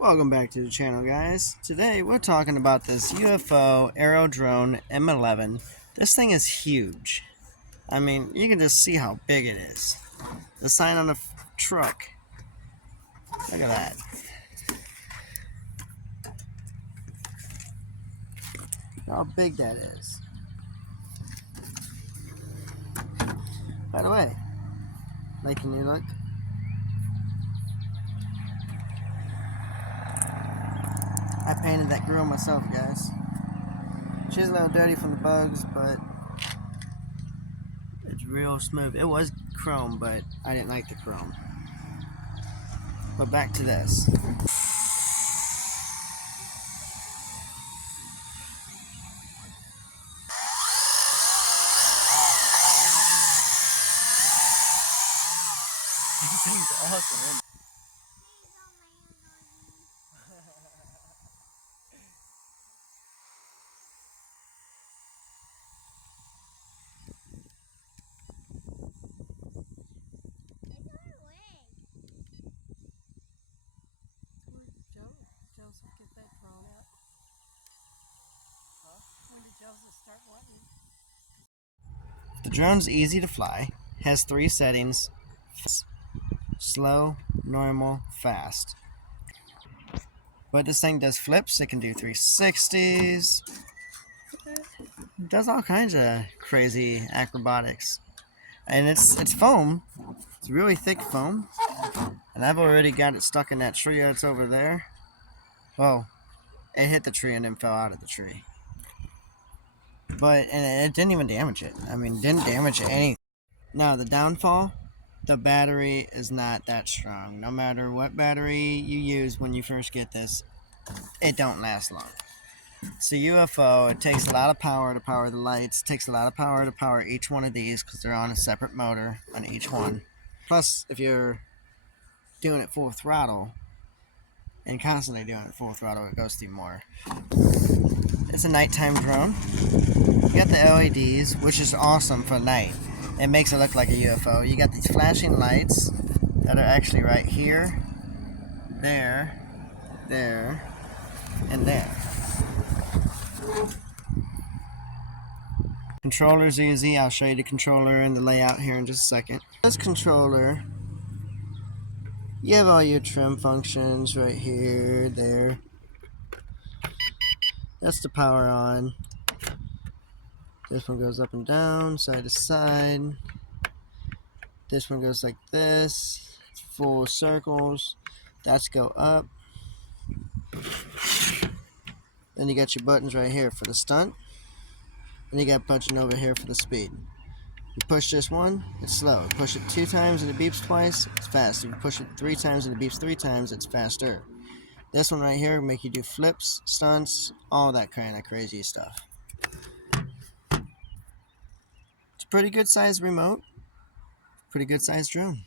Welcome back to the channel, guys. Today we're talking about this UFO aerodrone m11. This thing is huge. I mean, you can just see how big it is. The sign on the truck. Look at that. How big that is. By the way, making you look. I painted that grill myself, guys. She's a little dirty from the bugs, but it's real smooth. It was chrome, but I didn't like the chrome. But back to this. This thing's awesome. Joseph get that thrown out? Huh? When did Joseph start wanting? The drone's easy to fly, has 3 settings: slow, normal, fast. But this thing does flips, it can do 360s, it does all kinds of crazy acrobatics. And it's foam, it's really thick foam, and I've already got it stuck in that tree that's over there. Well, it hit the tree and then fell out of the tree. And it didn't even damage it. I mean, didn't damage anything. Now, the downfall, the battery is not that strong. No matter what battery you use when you first get this, it don't last long. It's a UFO. It takes a lot of power to power the lights. It takes a lot of power to power each one of these because they're on a separate motor on each one. Plus, if you're doing it full throttle and constantly doing it full throttle, it goes through more. It's a nighttime drone. You got the LEDs, which is awesome for night. It makes it look like a UFO. You got these flashing lights that are actually right here, there, and there. Controller's easy. I'll show you the controller and the layout here in just a second. This controller, you have all your trim functions right here, there. That's the power on. This one goes up and down, side to side. This one goes like this. It's full circles. That's go up. Then you got your buttons right here for the stunt. And you got a button over here for the speed. You push this one, it's slow. You push it 2 times and it beeps twice, it's fast. If you push it 3 times and it beeps 3 times, it's faster. This one right here will make you do flips, stunts, all that kind of crazy stuff. It's a pretty good sized remote, pretty good sized drone.